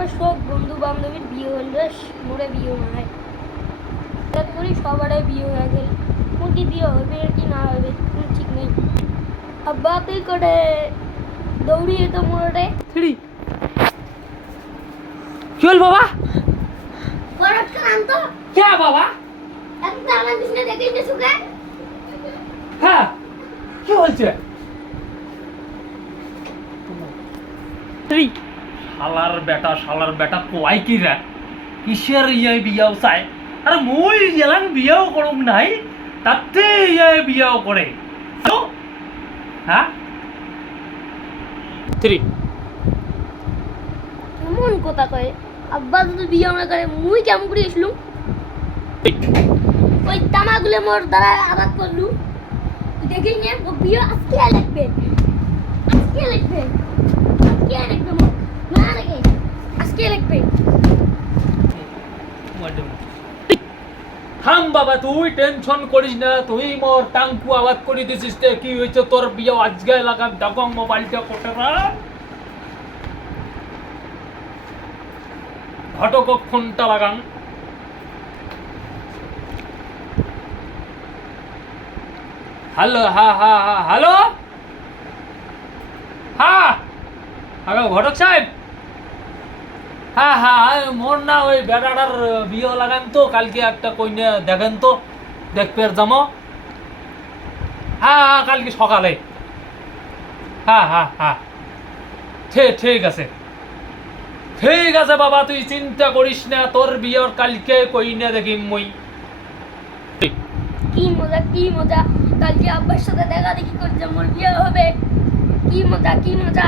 আমার সব বন্ধু বান্ধবীর বিয়ে হলে মোরে বিয়ে হয় হঠাৎ করে সবারই বিয়ে হয়ে গেল মোর কি বিয়ে হবে কি না হবে কোনো ঠিক নেই আব্বা তুই করে দৌড়িয়ে তো মোরে থ্রি কি হল বাবা ফরট কান তো কে বাবা একটা আমার বিছনা দেখে গেছো কে হ্যাঁ কি হচ্ছে থ্রি শালার বেটা কয় কি রে কিসের বিয়াও চাই আরে মই জেলাং বিয়াও করম নাই তাতে বিয়াও করে হ্যাঁ থ্রি কেমন কথা কয় আব্বা যদি বিয়ে না করে মুই কেমন করে আসলুম ওই তামাগুলো মোর দ্বারা আবাদ করলু দেখি নিয়ে ও বিয়ে আজকে লাগবে মোর না লাগে আজকে লাগবে থাম বাবা তুই টেনশন করিস না তুই মোর টাঙ্কু আবাদ করে দিছিস কি হয়েছে তোর বিয়ে আজকে লাগাম ডাকং মোবাইলটা কোটে ঘটক ফোনটা লাগান হ্যালো হ্যালো হ্যালো ঘটক সাহেব মোর না ওই বেড়াটার বিয়ে লাগান তো কালকে একটা কইনে দেখেন তো দেখবে যাবো কালকে সকালে ঠিক আছে বাবা তুই চিন্তা করিস না তোর বিয়ের কালকে কইনে দেখি মই কি মজা কালকে আব্বার সাথে দেখা দেখি করছে মোর বিয়ে হবে কি মজা